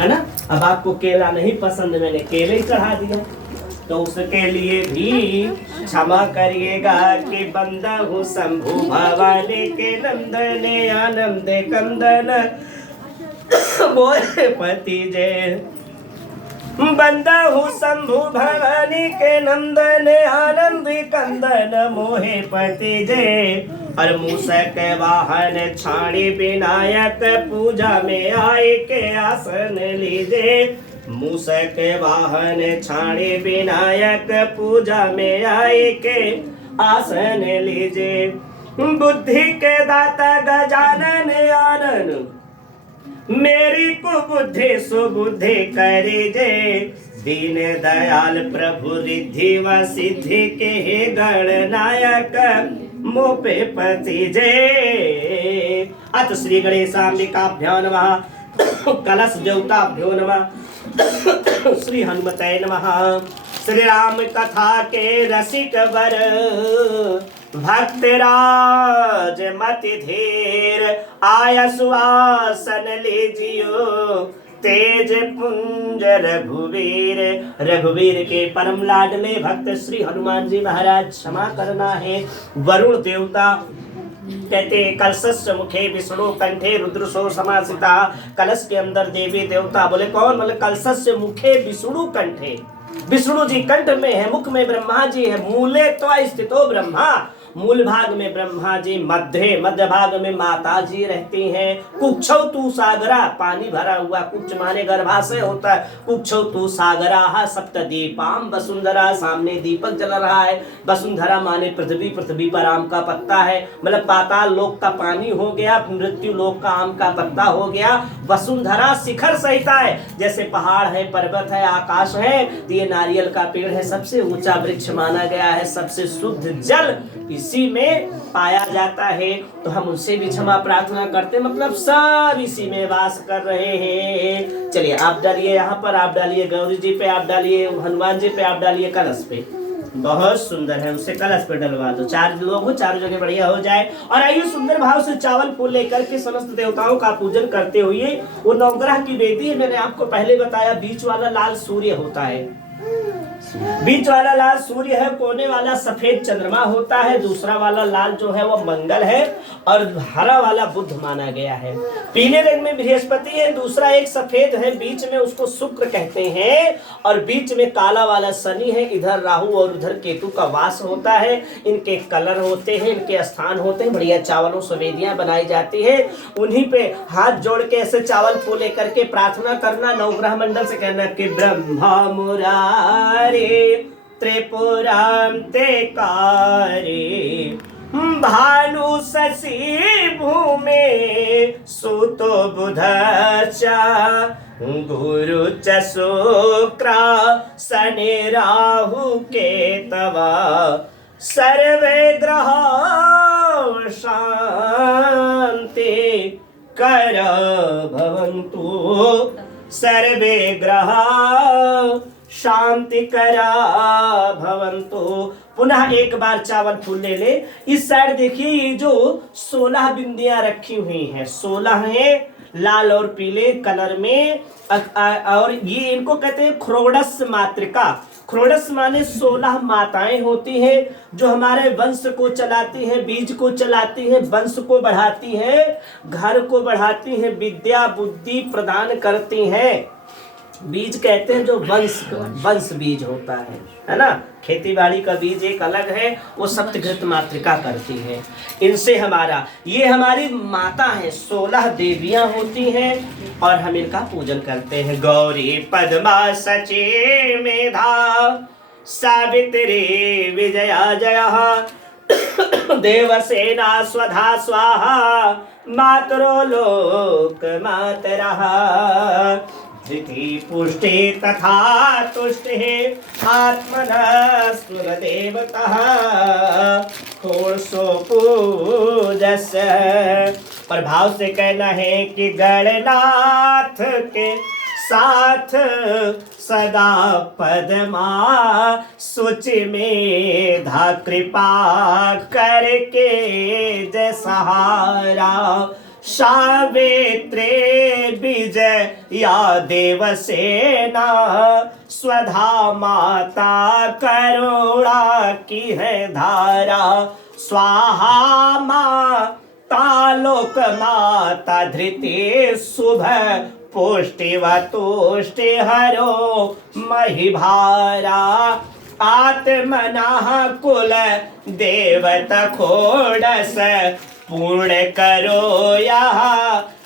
है ना। अब आपको केला नहीं पसंद, मैंने केले ही चढ़ा दिया, तो उसके लिए भी क्षमा करिएगा कि बंदा हूँ शंभु भवानी के नंदन आनंद कंदन मोहे पति जय। बंदा हूँ शंभु भवानी के नंदन आनंद कंदन मोहे पति जय। और मूसक वाहन छाणी विनायक पूजा में आए के आसन लीजे। मूसक वाहन छाणी विनायक पूजा में आए के आसन लीजे। बुद्धि के दाता गजानन आनन मेरी कुबुद्धि सुबुद्धि करे जे। दीन दयाल प्रभु रिद्धि व सिद्धि के गणनायक मोपे पति जे। अत श्री गणेशाम्बिकाभ्यो नमः कलश देवताभ्यो नमः श्री हनुमते नमः। श्री राम कथा के रसिक वर भक्तराज मति धीर आय सुआसन लीजियो तेज पुंज रघुवीर। रघुवीर के परम लाडले भक्त श्री हनुमान जी महाराज क्षमा करना है। वरुण देवता कहते कलशस्य मुखे विष्णु कंठे रुद्रसो समासिता। कलश के अंदर देवी देवता बोले कौन, बोले कलशस्य मुखे विष्णु कंठे। विष्णु जी कंठ में है, मुख में ब्रह्मा जी है। मूले तो स्थितो ब्रह्मा, मूल भाग में ब्रह्मा जी, मध्य भाग में माता जी रहती हैं। कुक्षौ तू सागरा, पानी भरा हुआ, कुक्ष माने गर्भाशय होता है। कुक्षौ तू सागरा सप्त दीपाम वसुंधरा, सामने दीपक जल रहा है। वसुंधरा माने पृथ्वी, पृथ्वी पर आम का पत्ता है, मतलब पाताल लोक का पानी हो गया, मृत्यु लोक का आम का पत्ता हो गया। वसुंधरा शिखर सहिता है, जैसे पहाड़ है, पर्वत है, आकाश है, तो ये नारियल का पेड़ है, सबसे ऊंचा वृक्ष माना गया है। सबसे शुद्ध जल इसी में पाया जाता है। तो हम उनसे भी क्षमा प्रार्थना करते, मतलब सब इसी में वास कर रहे हैं। चलिए आप डालिए, यहाँ पर आप डालिए, गौरी जी पे आप डालिए, हनुमान जी पे आप डालिए, कलश पे बहुत सुंदर है, उससे कलश पे डलवा दो। 4 लोग हो, चारों जगह बढ़िया हो जाए। और आइए सुंदर भाव से चावल फूल लेकर के समस्त देवताओं का पूजन करते हुए, वो नवग्रह की वेदी है, मैंने आपको पहले बताया, बीच वाला लाल सूर्य होता है, बीच वाला लाल सूर्य है, कोने वाला सफेद चंद्रमा होता है, दूसरा वाला लाल जो है वो मंगल है, और हरा वाला बुध माना गया है। पीले रंग में बृहस्पति है, दूसरा एक सफेद है, बीच में उसको शुक्र कहते हैं, और बीच में काला वाला शनि है। इधर राहु और उधर केतु का वास होता है। इनके कलर होते हैं, इनके स्थान होते हैं, बढ़िया चावलों से वेदियां बनाई जाती है। उन्हीं पे हाथ जोड़ के ऐसे चावल फूल लेकर के प्रार्थना करना, नवग्रह मंडल से कहना कि ब्रह्मा मुरारी त्रिपुरांते कारी भानु शशि भूमे सुतो बुधश्च गुरु च शुक्र शनि राहु केतव सर्वे ग्रह शांति कर भवन्तु। सर्वे ग्रह शांति करा भवन्तु। पुनः एक बार चावल फूल ले ले। इस साइड देखिए, ये जो 16 बिंदियां रखी हुई हैं, 16 है लाल और पीले कलर में, और ये इनको कहते हैं ख्रोडस मातृका। ख्रोडस माने 16 माताएं होती हैं, जो हमारे वंश को चलाती हैं, बीज को चलाती हैं, वंश को बढ़ाती हैं, घर को बढ़ाती हैं, विद्या बुद्धि प्रदान करती हैं। बीज कहते हैं जो वंश बीज होता है ना। खेती बाड़ी का बीज एक अलग है, वो सप्तघृत मातृका करती है। इनसे हमारा, ये हमारी माता है, 16 देवियां होती हैं, और हम इनका पूजन करते हैं। गौरी पद्मा सची मेधा सावित्री विजया जया देवसेना स्वधा स्वाहा मातरो लोक मातरः धृति पुष्टि तथा तुष्टि आत्मनः स्फुरदेवतः खोड़सो पूजस। पर भाव से कहना है कि गणनाथ के साथ सदा पद्मा सूचि में धा कृपा करके जय सहारा। सावित्रे विजया देवसेना, स्वधा माता करुणा की है धारा, स्वाहा माता लोक माता धृति शुभ, पुष्टि व तुष्टि हरो महिभारा, आत्मनः कुल देवता खोडस, पूर्ण करो यह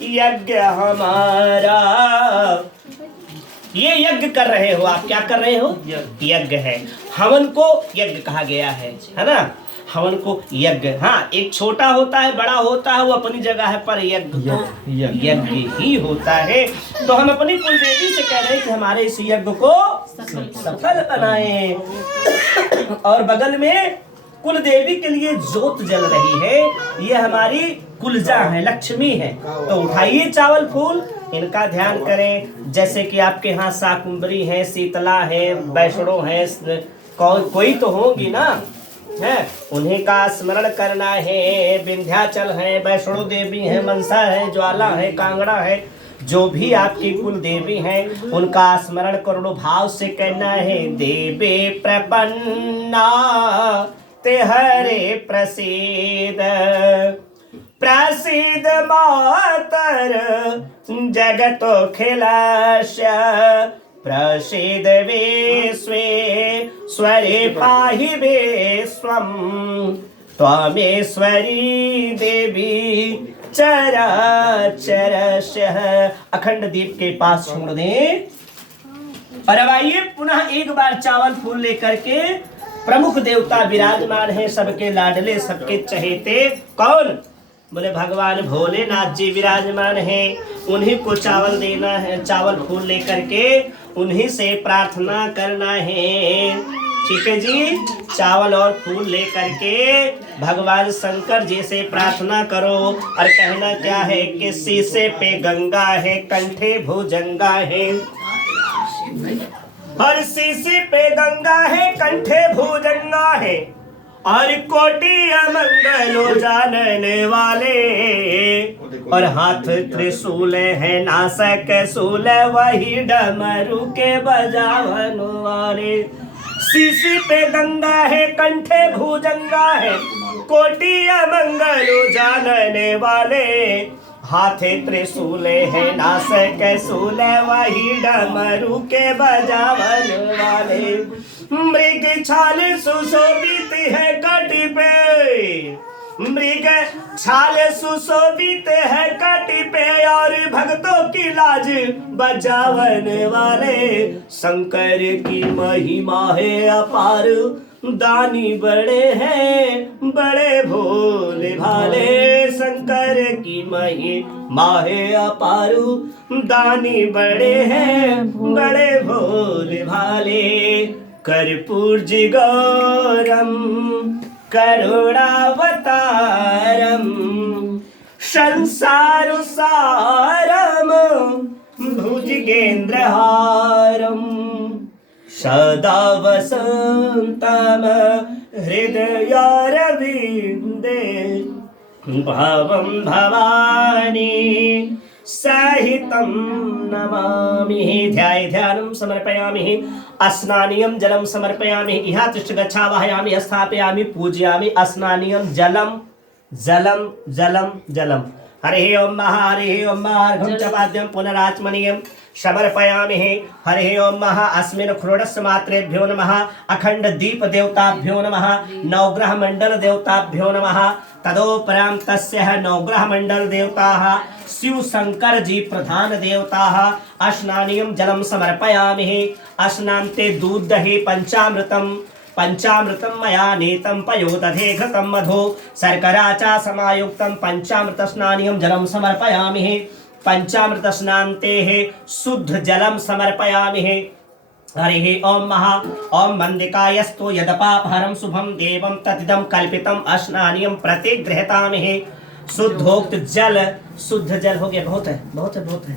यज्ञ हमारा। ये यज्ञ कर रहे हो आप, क्या कर रहे हो? यज्ञ है। हवन को यज्ञ कहा गया है ना? हवन को यज्ञ, हाँ, एक छोटा होता है, बड़ा होता है, वो अपनी जगह है, पर यज्ञ तो यज्ञ ही होता है। तो हम अपनी कुलदेवी से कह रहे हैं कि हमारे इस यज्ञ को सफल बनाए। और बगल में कुलदेवी के लिए जोत जल रही है, ये हमारी कुलजा है, लक्ष्मी है। तो उठाइए चावल फूल, इनका ध्यान करें। जैसे कि आपके यहाँ शाकुंभरी है, शीतला है, वैष्णो है, कोई तो होगी ना, है, उन्हीं का स्मरण करना है। विंध्याचल है, वैष्णो देवी है, मनसा है, ज्वाला है, कांगड़ा है, जो भी आपकी कुल देवी हैं उनका स्मरण करोड़ों भाव से कहना है। देवे प्रपन्ना ते हरे प्रसीद, प्रसीद मातर जगतो खिलस्य, प्रसीद विश्वेश्वरी पाहि विश्वं, त्वमेश्वरी देवी चराचरस्य। अखंड दीप के पास छोड़ दें। और अब आइए पुनः एक बार चावल फूल लेकर के, प्रमुख देवता विराजमान हैं, सबके लाडले, सबके चहेते। कौन? बोले भगवान भोलेनाथ जी विराजमान हैं। उन्हीं को चावल देना है, चावल फूल लेकर के उन्हीं से प्रार्थना करना है। ठीक है जी, चावल और फूल लेकर के भगवान शंकर जी से प्रार्थना करो। और कहना क्या है कि शीशे पे गंगा है, कंठे भुजंगा है, और शीशे पे गंगा है, कंठे भुजंगा है, और कोटि अमंगलो जानने वाले, और हाथ त्रिशूल है, नासक सूल, वही डमरू के बजावन वाले। शीशी पे गंगा है, कंठे भुजंगा है, कोटि अमंगलो जानने वाले, हाथे त्रिशूल है, नासक सूल, वही डमरू के बजावन वाले। मृग छाल सुशोभित है कटी पे, मृग छाल सुशोभित है कटी पे, और भक्तों की लाज बजावन वाले। शंकर की महिमा है अपार, दानी बड़े हैं बड़े भोले भाले। शंकर की महिमा है अपार, दानी बड़े हैं बड़े भोले भाले। कर्पूर्जि गौरम करुणावतारम, संसार सारम भुजगेंद्र हारम, सदा वसंतम हृदयारविंदे, भावं भवानी सहितं नमामि। ध्यानं समर्पयामि, अस्नानीयं जलं समर्पयामि, इह तिष्ठ गच्छावहयामि, स्थापयामि, पूजयामि। अस्नानीयं जलं जलं जलं जलं। हरिः ओम महा, हरिः ओम महा, अर्घं च पाद्यं पुनराचमनीयं समर्पयामि। हरिः ओम महा, अस्मिन् क्रोडस्य मात्रेभ्यो नमः, अखंड दीप देवताभ्यो नमः, नवग्रह मंडल देवताभ्यो नमः। तदोपरां तस्य नवग्रह मंडल देवताः शिव शंकर जी प्रधान देवताः। अस्नानीयं जलं समर्पयामि, अस्नान्ते दूध दही पंचामृतम्, पंचामृतं मया नीतं पयोदधे घृतं मधु शर्करा च समायुक्तं पंचामृत स्नानीयं जलं समर्पयामि। पंचामृत स्नान्ते शुद्ध जलं समर्पयामि। हरिः ओम महा, ओम वंदिकायस्तु यदपापहरं शुभं देवं तदिदं कल्पितम् अस्नानीयं प्रतिगृह्णामि। शुद्धोक्त जल, शुद्ध जल हो गया, बहुत है बहुत है बहुत है।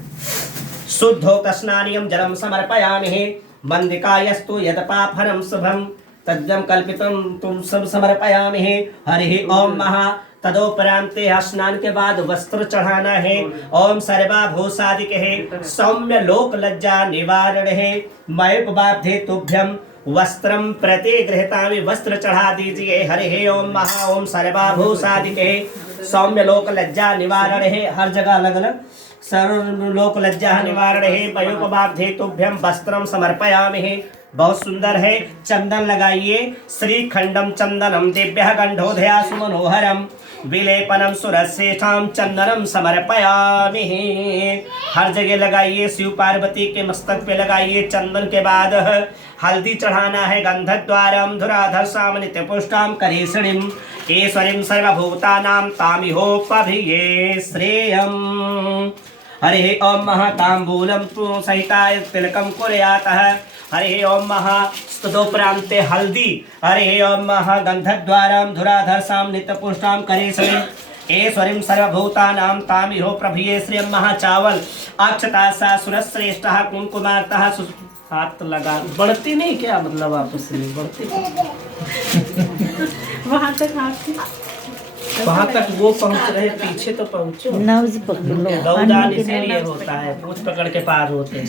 शुद्धोक्त स्नानीयं जलं समर्पयामि। वंदिकायस्तु यदपापहरं शुभं तदिदं कल्पितं तुम सब समर्पयामि। हरिः ओम महा, तदोपरांते स्नान के बाद वस्त्र चढ़ाना है। ओम सर्वाभूषादिक है सौम्य लोक लज्जा निवारण है। मयोपबाधे तुभ्यम वस्त्रम प्रति गृहतामि, वस्त्र चढ़ा दीजिए। हरे ओम महा ओम सर्वाभूषादिक है सौम्य लोक लज्जा निवारण है। हर जगह अलग अलग। सर्व लोक लज्जा निवारण है। मयोपबाधे तुभ्यम वस्त्रम समर्पयामि है। बहुत सुंदर है। चंदन लगाइए। श्रीखंडम चंदनम दिव्य गंधोधया सुमनोहरम विलेपनम सुरश्रेष्ठम चंदनम समर्पयामि। हर जगह लगाइए। शिव पार्वती के मस्तक पे लगाइए। चंदन के बाद हल्दी चढ़ाना है। गंधद्वारम धुराधर्षाम नित्य पुष्टाम करेशणीम ईश्वरीम सर्वभूतानां तामिहोपभिये श्रेयम। हरे ओम महातांबूलम सहिताय तिलकम कुर्यातः। हरे ओम महा स्तुतोपरांते हल्दी। हरे ओम महा गंधद्वारम धुराधर्षाम नित्यपुष्टाम करेशणीम ईश्वरीम सर्वभूतानां तामिहो प्रभिये श्रियम। महा चावल अक्षता सा सुरश्रेष्ठः कुंकुमार्तः। हाथ लगा बढ़ती नहीं क्या मतलब आपस में बढ़ती वहाँ तक हाथ वहाँ तक वो पहुँच रहे, पीछे तो पहुँचो। नब्ज पकड़ो। दौड़ान इसीलिए होता है, पूछ पकड़ के पार होते हैं।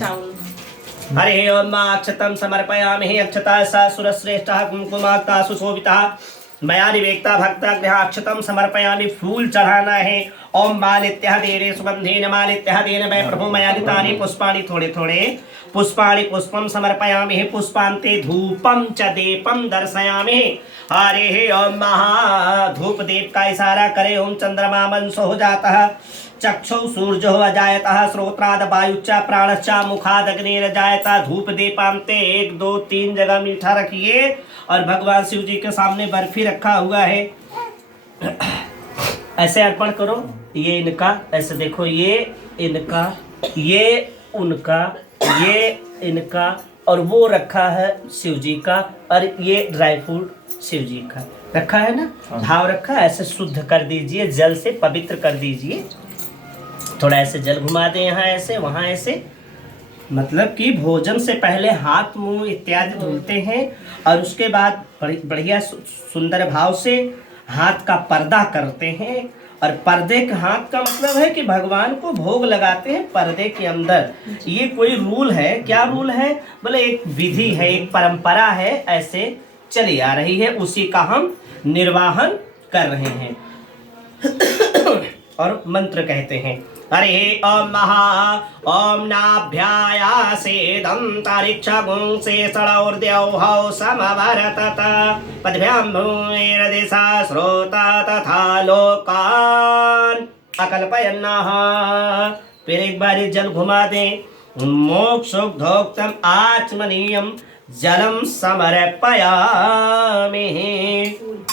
हरे ओम अक्षतम समर्पयामि। अक्षता सा सुरश्रेष्ठः कुंकुमाक्ता सुशोभितः मया निवेक्ता भक्ताग्रह अक्षतम समर्पयामि। फूल चढ़ाना है। ओम मालित्यः देरे सुगंधेन मालित्यः देन वै प्रभु मया दितानि पुष्पाणि थोड़े थोड़े पुष्पाणि पुष्पम समर्पयामि। पुष्पान्ते धूपम च दीपम दर्शयामि। हरे ओम महा धूप दीप का इशारा करे। ओम चंद्रमा मनसो हो जाता चक्षु सूर्यो अजायतः श्रोत्राद वायुच्च प्राणश्च मुखाद अग्निर्जायतः। धूप दीपांते 1 2 3 जगह मीठा रखिए। और भगवान शिव जी के सामने बर्फी रखा हुआ है, ऐसे अर्पण करो। ये इनका, ऐसे देखो, ये इनका, ये उनका, ये इनका, और वो रखा है शिव जी का, और ये ड्राई फ्रूट शिव जी का रखा है ना, भाव रखा है। ऐसे शुद्ध कर दीजिए, जल से पवित्र कर दीजिए। थोड़ा ऐसे जल घुमा दें, यहाँ ऐसे वहाँ ऐसे, मतलब कि भोजन से पहले हाथ मुंह इत्यादि धुलते हैं और उसके बाद बढ़िया सुंदर भाव से हाथ का पर्दा करते हैं। और पर्दे का हाथ का मतलब है कि भगवान को भोग लगाते हैं पर्दे के अंदर। ये कोई रूल है, क्या रूल है बोले, एक विधि है, एक परंपरा है, ऐसे चली आ रही है, उसी का हम निर्वाहन कर रहे हैं। और मंत्र कहते हैं हरे ओम महा ओम नाभ्यायासेदंतरिक्षगुंसे षडौर्द्यौः समवर्तत पद्भ्यां भूमिरदिशा श्रोता तथा लोकान् अकल्पयन्नः। फिर एक बार जल घुमा दें। मोक्षोक्तम आचमनीयम जलम समर्पयामि।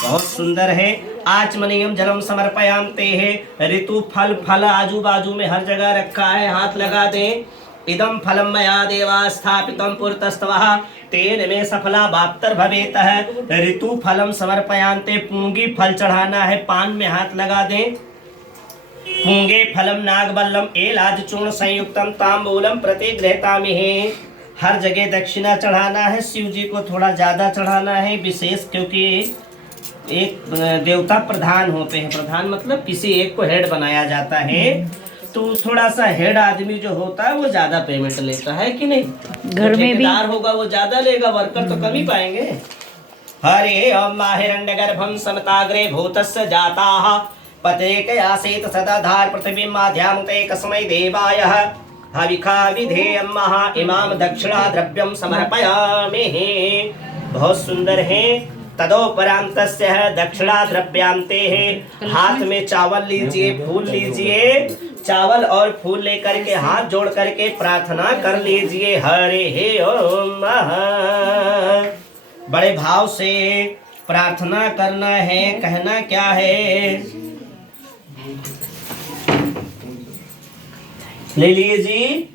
बहुत सुंदर है। आचमनीयम जलम समर्पयामते है। ऋतु फल फल आजू बाजू में हर जगह रखा है, हाथ लगा दें। इदम फलम मया देवा स्थापितम पुरतस्तवः तेन में सफला बाप्तर भवेतः। ऋतु फलम समर्पयान्ते, पूंगी फल चढ़ाना है, पान में हाथ लगा दें। पूंगे फलम नागबल्लम एलाज चूर्ण संयुक्तम तांबूलम प्रतिगृहतामि। हर जगह दक्षिणा चढ़ाना है। शिव जी को थोड़ा ज्यादा चढ़ाना है विशेष, क्योंकि एक देवता प्रधान होते हैं। प्रधान मतलब किसी एक को हेड बनाया जाता है, तो थोड़ा सा हेड आदमी जो होता है वो ज्यादा पेमेंट लेता है कि नहीं। घर में भी होगा वो ज्यादा लेगा, वर्कर तो कम ही पाएंगे। हरे ओम हिरण्यगर्भं समताग्रे भूतस्य जाताः पते आसीत सदाधार पृथ्वी माध्यामुते कस्मै देवायः हविखा विधेयं महा इमाम दक्षिणा द्रव्यम समर्पयामि। बहुत सुंदर है। तदोपरांतस्य दक्षिणा द्रव्यांते है। हाथ में चावल लीजिए, फूल लीजिए, चावल और फूल लेकर के हाथ जोड़ करके प्रार्थना कर लीजिए। हरे ओम। बड़े भाव से प्रार्थना करना है। कहना क्या है, ले लिए जी।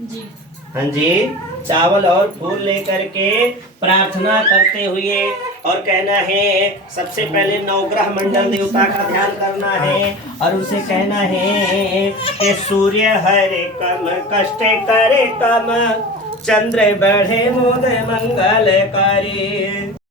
हाँ जी, चावल और फूल लेकर के प्रार्थना करते हुए और कहना है, सबसे पहले नवग्रह मंडल देवता का ध्यान करना है और उसे कहना है कि सूर्य हरे कम कष्ट करे कम, चंद्र बढ़े मोद मंगल करे।